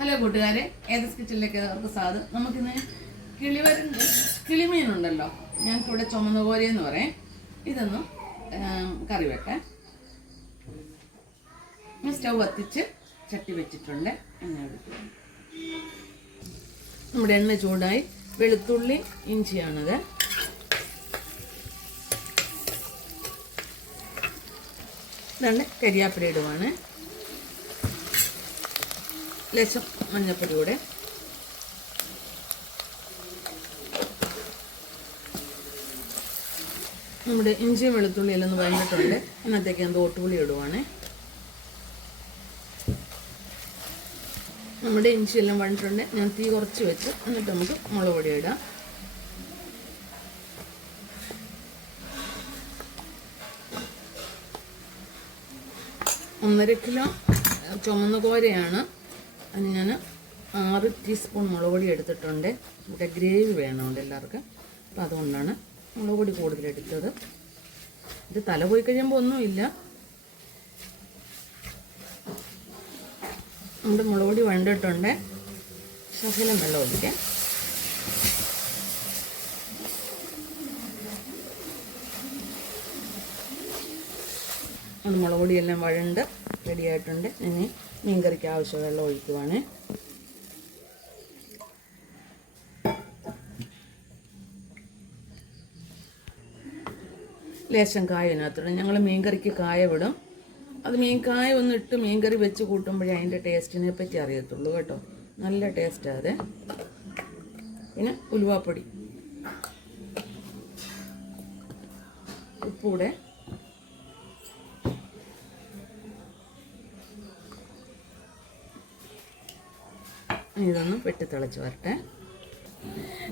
Hello കൂട്ടുകാരെ, ഏതസ് കിച്ചണിലേക്ക് അവർക്ക് സ്വാഗതം. നമുക്കിന്ന് കിളിമീനുണ്ടല്ലോ, ഞങ്ങൾക്കിവിടെ ചുമന്ന കോരയെന്ന് പറയും. ഇതൊന്നും കറി വെക്കാൻ സ്റ്റൗ കത്തിച്ച് ചട്ടി വെച്ചിട്ടുണ്ട്. നമ്മുടെ എണ്ണ ചൂടായി. വെളുത്തുള്ളി ഇഞ്ചിയാണത്. ഇതാണ് കരിയാപ്പില ഇടുവാണ്. ലേശം മഞ്ഞപ്പൊടി കൂടെ. നമ്മുടെ ഇഞ്ചിയും വെളുത്തുള്ളിയെല്ലാം ഒന്ന് വഴഞ്ഞിട്ടുണ്ട്. അതിനകത്തേക്ക് ഞാൻ തോട്ടുപുളി ഇടുവാണ്. നമ്മുടെ ഇഞ്ചിയെല്ലാം വഴഞ്ഞിട്ടുണ്ട്. ഞാൻ തീ കുറച്ച് വെച്ച് എന്നിട്ട് നമുക്ക് മുളക് പൊടി ഇടാം. ഒന്നര കിലോ ചുമന്ന കോരയാണ്. അതിന് ഞാൻ 6 ടീസ്പൂൺ മുളക് പൊടി എടുത്തിട്ടുണ്ട്. ഇവിടെ ഗ്രേവി വേണമുണ്ട് എല്ലാവർക്കും, അപ്പോൾ അതുകൊണ്ടാണ് മുളക് പൊടി കൂടുതലെടുത്തത്. ഇത് തല പോയി കഴിയുമ്പോൾ ഒന്നുമില്ല. നമ്മുടെ മുളക് പൊടി വണ്ടിട്ടുണ്ട്. ശകലം വെള്ളം ഒഴിക്കാം. മുളക് പൊടിയെല്ലാം വഴണ്ട് റെഡിയായിട്ടുണ്ട്. ഇനി മീൻകറിക്ക് ആവശ്യം വെള്ളം ഒഴിക്കുവാണ്. ലേശം കായ ഇതിനകത്തിടും. ഞങ്ങൾ മീൻകറിക്ക് കായ വിടും. അത് കായ ഒന്നിട്ട് മീൻകറി വെച്ച് കൂട്ടുമ്പോഴേ അതിൻ്റെ ടേസ്റ്റിനെ പറ്റി അറിയത്തുള്ളൂ കേട്ടോ. നല്ല ടേസ്റ്റാണ് അത്. പിന്നെ ഉലുവാപ്പൊടി, ഉപ്പൂടെ. ഇതൊന്ന് വെട്ടി തിളച്ച് വരട്ടെ.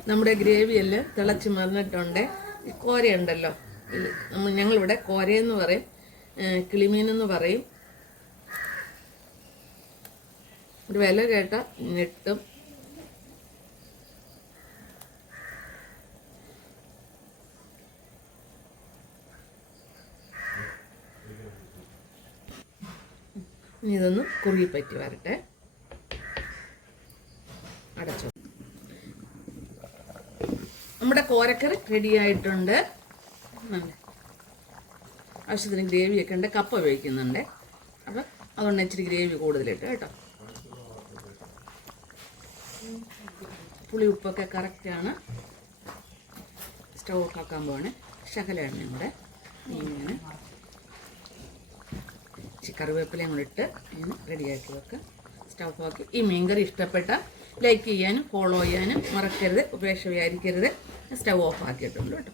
നമ്മുടെ ഗ്രേവിയെല്ലാം തിളച്ച് മറിഞ്ഞിട്ടുണ്ട്. കോരയുണ്ടല്ലോ, ഞങ്ങളിവിടെ കോരയെന്ന് പറയും, കിളിമീനെന്ന് പറയും. ഒരു വില കേട്ട ഞെട്ടും. ഇതൊന്ന് കുറുകി പറ്റി വരട്ടെ. അടച്ചു. നമ്മുടെ കോരക്കറി റെഡി ആയിട്ടുണ്ട്. ആവശ്യത്തിന് ഗ്രേവിയൊക്കെ ഉണ്ട്. കപ്പ ഉപയോഗിക്കുന്നുണ്ട്, അപ്പം അതുകൊണ്ട് ഇച്ചിരി ഗ്രേവി കൂടുതലിട്ട് കേട്ടോ. പുളി ഉപ്പൊക്കെ കറക്റ്റാണ്. സ്റ്റൗ ഒക്കെ ആക്കാൻ പോവാണ്. ശകല എണ്ണയും കൂടെ ഇങ്ങനെ കറിവേപ്പിലയും കൂടെ ഇട്ട് ഇങ്ങനെ റെഡിയാക്കി വെക്കുക. സ്റ്റൗ ആക്കി. ഈ മീൻകറി ഇഷ്ടപ്പെട്ട ലൈക്ക് ചെയ്യാനും ഫോളോ ചെയ്യാനും മറക്കരുത്. ഉപേക്ഷ വിചാരിക്കരുത്. സ്റ്റൗ ഓഫ് ആക്കിയിട്ടുണ്ട് കേട്ടോ.